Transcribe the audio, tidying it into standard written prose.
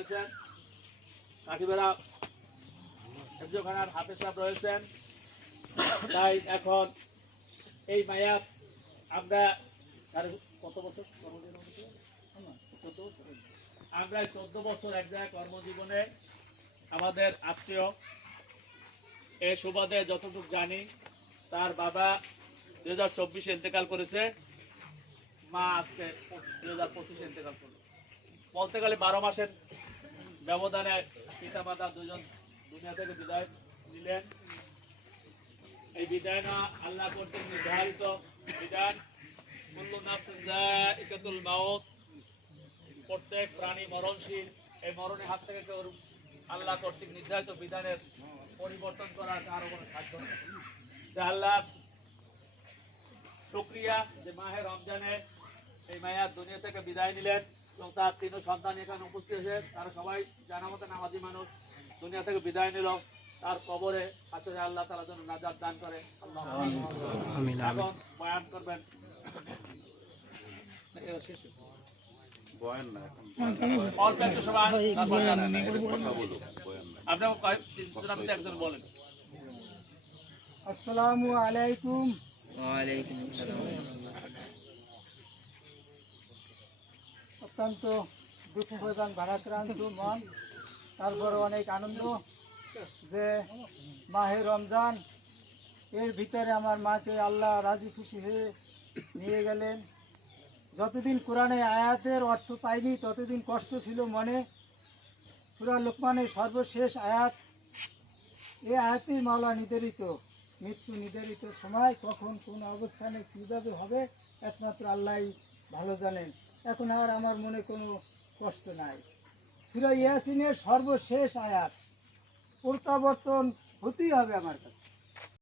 রয়েছেন, কাঠিবেড়া হেফজখানার হাফেজ সাহেব রয়েছেন। তাই এখন এই মায়াত আমরা কত বছর আমরা 14 বছর এক জায়গায় কর্মজীবনে আমাদের আত্মীয় এই সুবাদে যতটুকু জানি তার বাবা 2024 ইন্তেকাল করেছে, মা আজকে 2025 ইন্তেকাল করলো। বলতে গেলে 12 মাসের ব্যবধানে পিতা মাতা দুজন দুনিয়া থেকে বিদায় নিলেন। এই বিদায় না আল্লাহ কর্তৃক নির্ধারিত বিধান, কুল্লু নাফসিন যায়িকাতুল মাউত, প্রত্যেক প্রাণী মরণশীল। এই মরণের হাত থেকে কেউ আল্লাহ কর্তৃক নির্ধারিত বিধানের পরিবর্তন করা কারো কোনো সাধ্য নেই। আল্লাহ শুকরিয়া যে মাহে রমজানে এই মায়ার দুনিয়া থেকে বিদায় নিলেন এবং তার 3 সন্তান এখানে উপস্থিত হয়েছে। তারা সবাই জানা মতো নামাজি মানুষ, দুনিয়া থেকে বিদায় নিল। তার কবরে আসলে আল্লাহ তাআলা যেন নাজাত দান করে। আল্লাহ আমিন। এখন বয়ান করবেন অল্প একটু সময় আপনার একজন বলেন। আসসালামু আলাইকুম। ওয়ালাইকুম আসসালাম। অত্যন্ত দুঃখ প্রদান ভারাক্রান্ত মন, তারপরে অনেক আনন্দ যে মাহে রমজান এর ভিতরে আমার মাকে আল্লাহ রাজি খুশি হয়ে নিয়ে গেলেন। যতদিন কোরআনে আয়াতের অর্থ পাইনি ততদিন কষ্ট ছিল মনে। সূরা লোকমানের সর্বশেষ আয়াত, এই আয়াতেই মাওলা নির্ধারিত মৃত্যু নির্ধারিত সময় কখন কোন অবস্থানে কীভাবে হবে একমাত্র আল্লাহই ভালো জানেন। এখন আর আমার মনে কোনো কষ্ট নাই। সূরা ইয়াসিনের সর্বশেষ আয়াত প্রত্যাবর্তন হতেই হবে আমার কাছে।